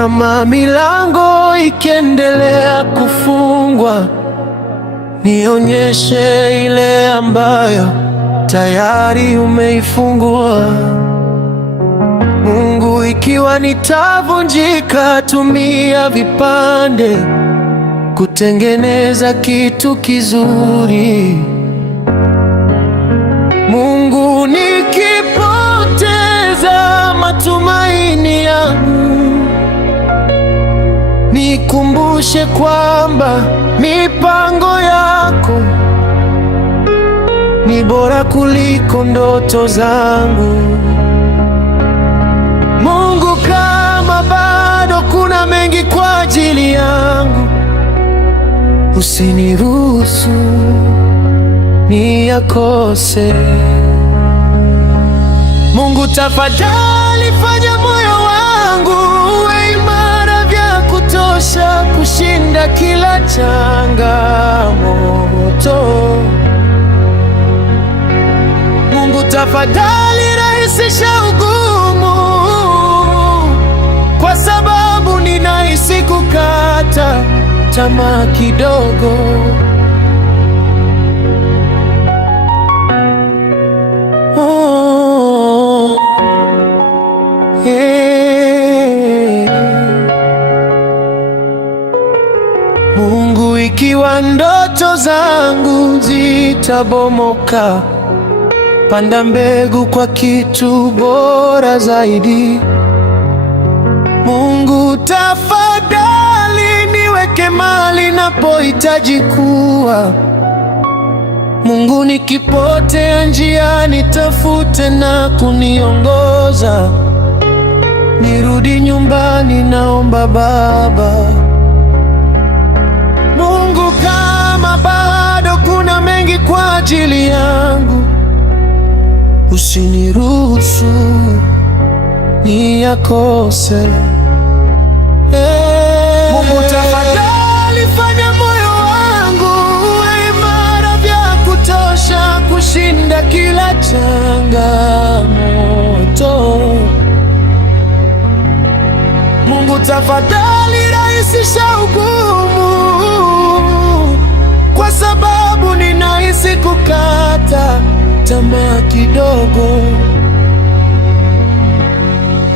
kama milango ikiendelea kufungwa, nionyeshe ile ambayo tayari umeifungua. Mungu, ikiwa nitavunjika, tumia vipande kutengeneza kitu kizuri. Mungu, nikipoteza matumaini yangu, nikumbushe kwamba mipango yako ni bora kuliko ndoto zangu. Mungu, kama bado kuna mengi kwa ajili yangu, usiniruhusu niyakose. Mungu, tafadhali fanya moyo wangu uwe imara vya kutosha kushinda kila changamoto. Mungu, tafadhali rahisisha ugumu, kwa sababu ninahisi kukata tamaa kidogo. Oh, yeah. Mungu, ikiwa ndoto zangu zitabomoka, panda mbegu kwa kitu bora zaidi. Mungu, tafadhali niweke mahali napohitaji kuwa. Mungu, nikipotea njia, nitafute na kuniongoza. Nirudi nyumbani, naomba Baba. Mungu, kama bado kuna mengi kwa ajili yangu, usiniruhusu niyakose. Mungu, tafadhali fanya moyo wangu uwe imara vya kutosha kushinda kila changamoto. Mungu, tafadhali rahisisha ugumu, kwa sababu ninahisi kukata tamaa kidogo.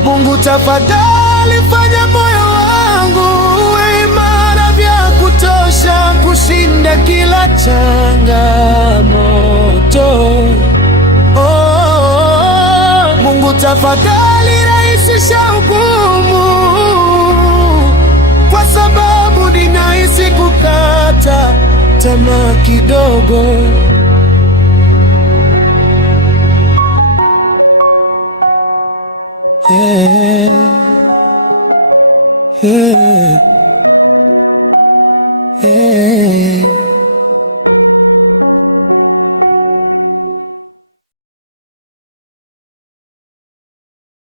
Mungu, tafadhali fanya moyo wangu uwe imara vya kutosha kushinda kila changamoto. Oh, Mungu, tafadhali rahisisha ugumu, kwa sababu ninahisi kukata tamaa kidogo. Yeah, yeah, yeah.